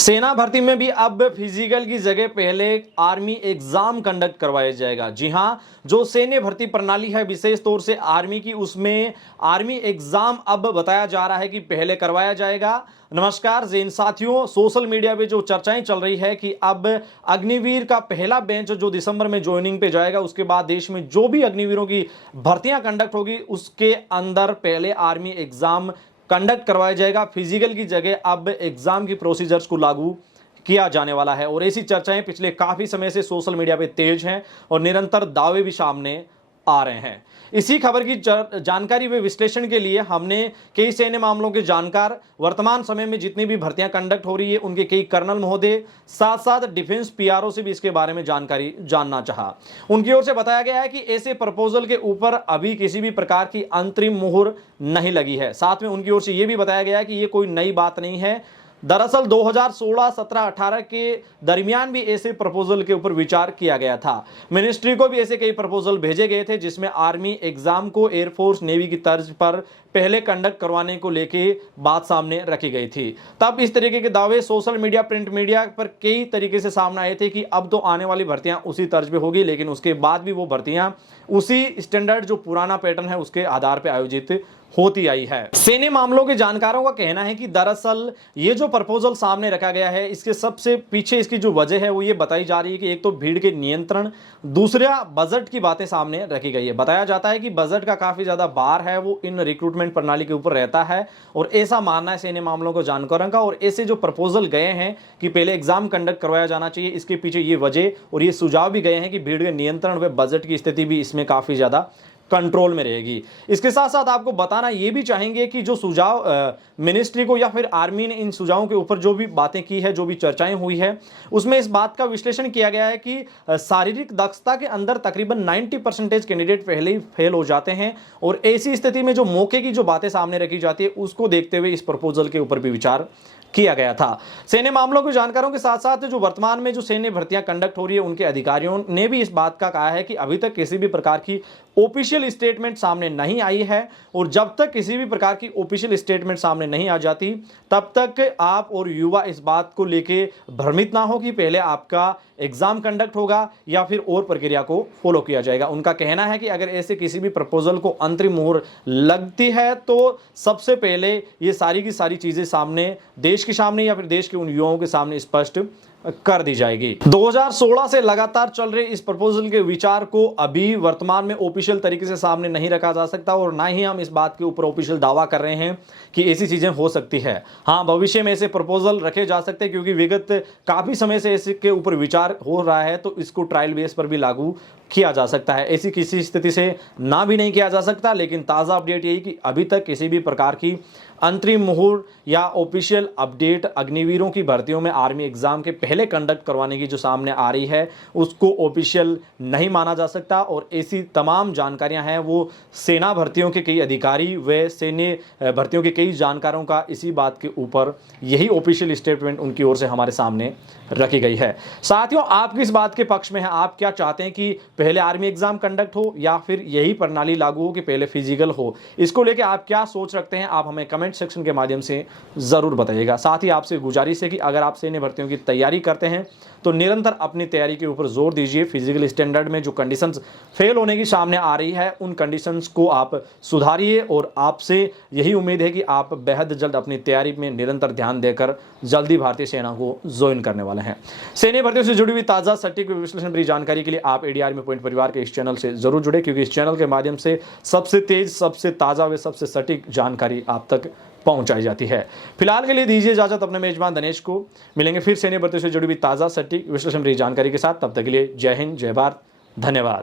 सेना भर्ती में भी अब फिजिकल की जगह पहले आर्मी एग्जाम कंडक्ट करवाया जाएगा। जी हां, जो सैन्य भर्ती प्रणाली है विशेष तौर से आर्मी की, उसमें आर्मी एग्जाम अब बताया जा रहा है कि पहले करवाया जाएगा। नमस्कार जैन साथियों, सोशल मीडिया पे जो चर्चाएं चल रही है कि अब अग्निवीर का पहला बैच जो दिसंबर में ज्वाइनिंग पे जाएगा, उसके बाद देश में जो भी अग्निवीरों की भर्तियां कंडक्ट होगी उसके अंदर पहले आर्मी एग्जाम कंडक्ट करवाया जाएगा। फिजिकल की जगह अब एग्जाम की प्रोसीजर्स को लागू किया जाने वाला है और ऐसी चर्चाएं पिछले काफी समय से सोशल मीडिया पे तेज हैं और निरंतर दावे भी सामने आ रहे हैं। इसी खबर की जानकारी व विश्लेषण के लिए हमने कई सैन्य मामलों के जानकार, वर्तमान समय में जितनी भी भर्तियां कंडक्ट हो रही है उनके कई कर्नल महोदय, साथ साथ डिफेंस पीआरओ से भी इसके बारे में जानकारी जानना चाहा। उनकी ओर से बताया गया है कि ऐसे प्रपोजल के ऊपर अभी किसी भी प्रकार की अंतरिम मुहर नहीं लगी है। साथ में उनकी ओर से यह भी बताया गया है कि यह कोई नई बात नहीं है। दरअसल 2016, 17, 18 के दरमियान भी ऐसे प्रपोजल के ऊपर विचार किया गया था। मिनिस्ट्री को भी ऐसे कई प्रपोजल भेजे गए थे जिसमें आर्मी एग्जाम को एयरफोर्स नेवी की तर्ज पर पहले कंडक्ट करवाने को लेके बात सामने रखी गई थी। तब इस तरीके के दावे सोशल मीडिया, प्रिंट मीडिया पर कई तरीके से सामने आए थे कि अब तो आने वाली भर्तियां उसी तर्ज पे होगी, लेकिन उसके बाद भी वो भर्तियां उसी स्टैंडर्ड जो पुराना पैटर्न है उसके आधार पर आयोजित होती आई है। सैन्य मामलों के जानकारों का कहना है कि दरअसल ये जो प्रपोजल सामने रखा गया है, इसके सबसे पीछे इसकी जो वजह है वो ये बताई जा रही है कि एक तो भीड़ के नियंत्रण, दूसरा बजट की बातें सामने रखी गई है। बताया जाता है कि बजट का काफी ज्यादा भार है वो इन रिक्रूटमेंट प्रणाली के ऊपर रहता है और ऐसा मानना है सैन्य मामलों को जानकारों का। और ऐसे जो प्रपोजल गए हैं कि पहले एग्जाम कंडक्ट करवाया जाना चाहिए, इसके पीछे ये वजह और ये सुझाव भी गए हैं कि भीड़ के नियंत्रण व बजट की स्थिति भी इसमें काफी ज्यादा कंट्रोल में रहेगी। इसके साथ साथ आपको बताना ये भी चाहेंगे कि जो सुझाव मिनिस्ट्री को या फिर आर्मी ने इन सुझावों के ऊपर जो भी बातें की है, जो भी चर्चाएं हुई है, उसमें इस बात का विश्लेषण किया गया है कि शारीरिक दक्षता के अंदर तकरीबन 90% कैंडिडेट पहले ही फेल हो जाते हैं और ऐसी स्थिति में जो मौके की जो बातें सामने रखी जाती है उसको देखते हुए इस प्रपोजल के ऊपर भी विचार किया गया था। सैन्य मामलों के जानकारों के साथ साथ जो वर्तमान में जो सैन्य भर्तियां कंडक्ट हो रही है उनके अधिकारियों ने भी इस बात का कहा है कि अभी तक किसी भी प्रकार की ऑफिशियल स्टेटमेंट सामने नहीं आई है और जब तक किसी भी प्रकार की ऑफिशियल स्टेटमेंट सामने नहीं आ जाती तब तक आप और युवा इस बात को लेके भ्रमित ना हो कि पहले आपका एग्जाम कंडक्ट होगा या फिर और प्रक्रिया को फॉलो किया जाएगा। उनका कहना है कि अगर ऐसे किसी भी प्रपोजल को अंतरिम मुहर लगती है तो सबसे पहले ये सारी की सारी चीजें सामने देश के सामने या फिर देश के उन युवाओं के सामने स्पष्ट कर दी जाएगी। 2016 से लगातार चल रहे इस प्रपोजल के विचार को अभी वर्तमान में ऑफिशियल तरीके से सामने नहीं रखा जा सकता और ना ही हम इस बात के ऊपर ऑफिशियल दावा कर रहे हैं कि ऐसी चीजें हो सकती है। हाँ, भविष्य में ऐसे प्रपोजल रखे जा सकते हैं क्योंकि विगत काफी समय से इसके ऊपर विचार हो रहा है तो इसको ट्रायल बेस पर भी लागू किया जा सकता है। ऐसी किसी स्थिति से ना भी नहीं किया जा सकता, लेकिन ताज़ा अपडेट यही कि अभी तक किसी भी प्रकार की अंतरिम मुहूर्त या ऑफिशियल अपडेट अग्निवीरों की भर्तियों में आर्मी एग्जाम के पहले कंडक्ट करवाने की जो सामने आ रही है उसको ऑफिशियल नहीं माना जा सकता। और ऐसी तमाम जानकारियां हैं वो सेना भर्तियों के कई अधिकारी व सैन्य भर्तियों के कई जानकारों का इसी बात के ऊपर यही ऑफिशियल स्टेटमेंट उनकी ओर से हमारे सामने रखी गई है। साथियों, आप किस बात के पक्ष में हैं? आप क्या चाहते हैं कि पहले आर्मी एग्जाम कंडक्ट हो या फिर यही प्रणाली लागू हो कि पहले फिजिकल हो? इसको लेके आप क्या सोच रखते हैं? आप हमें कमेंट सेक्शन के माध्यम से जरूर बताइएगा। साथ ही आपसे गुजारिश है कि अगर आप सैन्य भर्तियों की तैयारी करते हैं तो निरंतर अपनी तैयारी के ऊपर जोर दीजिए। फिजिकल स्टैंडर्ड में जो कंडीशंस फेल होने की सामने आ रही है उन कंडीशंस को आप सुधारिए और आपसे यही उम्मीद है कि आप बेहद जल्द अपनी तैयारी में निरंतर ध्यान देकर जल्दी भारतीय सेना को ज्वाइन करने वाले हैं। सैन्य भर्तियों से जुड़ी हुई ताज़ा सटीक विश्लेषण भरी जानकारी के लिए आप एडीआर में पॉइंट परिवार के इस चैनल से जरूर जुड़े, क्योंकि इस चैनल के माध्यम से सबसे तेज, सबसे ताज़ा व सबसे सटीक जानकारी आप तक पहुंचाई जाती है। फिलहाल के लिए दीजिए इजाजत अपने मेजबान दिनेश को। मिलेंगे फिर सैन्य भर्तियों से जुड़ी हुई ताज़ा सटीक विश्लेषण भरी जानकारी के साथ। तब तक के लिए जय हिंद, जय भारत, धन्यवाद।